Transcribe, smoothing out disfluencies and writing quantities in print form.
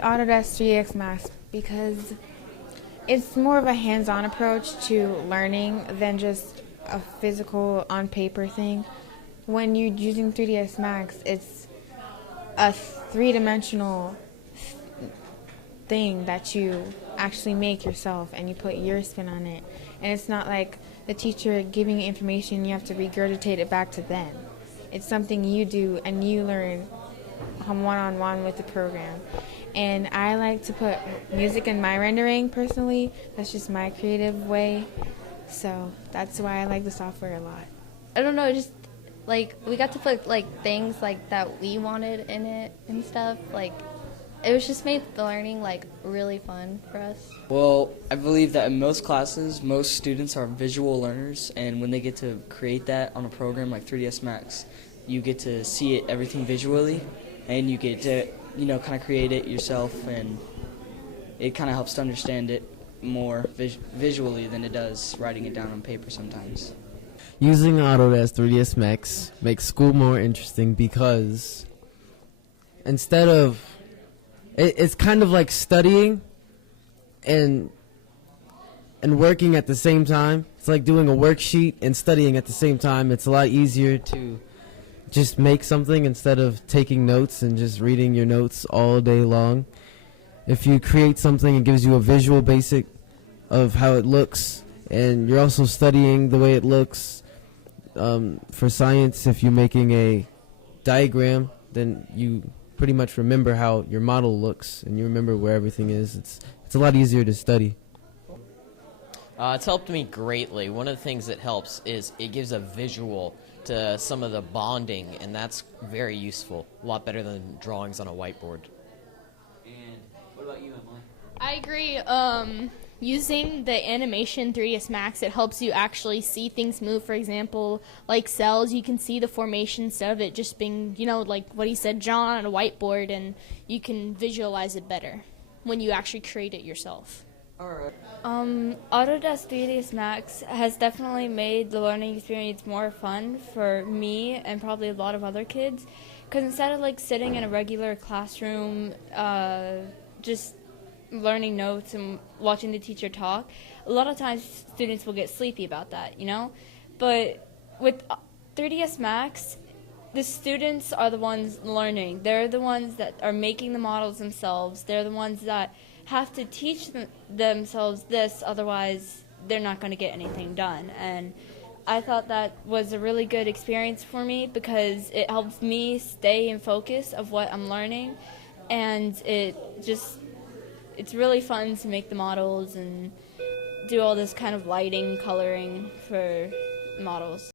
like Autodesk 3ds Max because it's more of a hands-on approach to learning than just a physical on paper thing. When you're using 3ds Max, it's a three-dimensional thing that you actually make yourself and you put your spin on it. And it's not like the teacher giving you information, you have to regurgitate it back to them. It's something you do and you learn one-on-one with the program. And I like to put music in my rendering personally. That's just my creative way. So that's why I like the software a lot. I don't know, just like we got to put like things like that we wanted in it and stuff. Like it was just made the learning like really fun for us. Well, I believe that in most classes, most students are visual learners, and when they get to create that on a program like 3ds Max, you get to see it everything visually, and you get to kind of create it yourself, and it kind of helps to understand it more visually than it does writing it down on paper sometimes. Using Autodesk 3ds Max makes school more interesting because instead of it's kind of like studying and working at the same time. It's like doing a worksheet and studying at the same time. It's a lot easier to just make something instead of taking notes and just reading your notes all day long. If you create something, it gives you a visual basic of how it looks, and you're also studying the way it looks. For science, if you're making a diagram, then you pretty much remember how your model looks and you remember where everything is. It's a lot easier to study. It's helped me greatly. One of the things that helps is it gives a visual to some of the bonding, and that's very useful. A lot better than drawings on a whiteboard. And what about you, Emily? I agree. Using the animation 3ds Max, it helps you actually see things move. For example, like cells, you can see the formation instead of it just being, like what he said, drawn on a whiteboard, and you can visualize it better when you actually create it yourself. Autodesk 3ds Max has definitely made the learning experience more fun for me and probably a lot of other kids, because instead of like sitting in a regular classroom just learning notes and watching the teacher talk, a lot of times students will get sleepy about that, But with 3ds Max, the students are the ones learning. They're the ones that are making the models themselves. They're the ones that have to teach themselves this, otherwise they're not going to get anything done. And I thought that was a really good experience for me because it helps me stay in focus of what I'm learning, and it's really fun to make the models and do all this kind of lighting, coloring for models.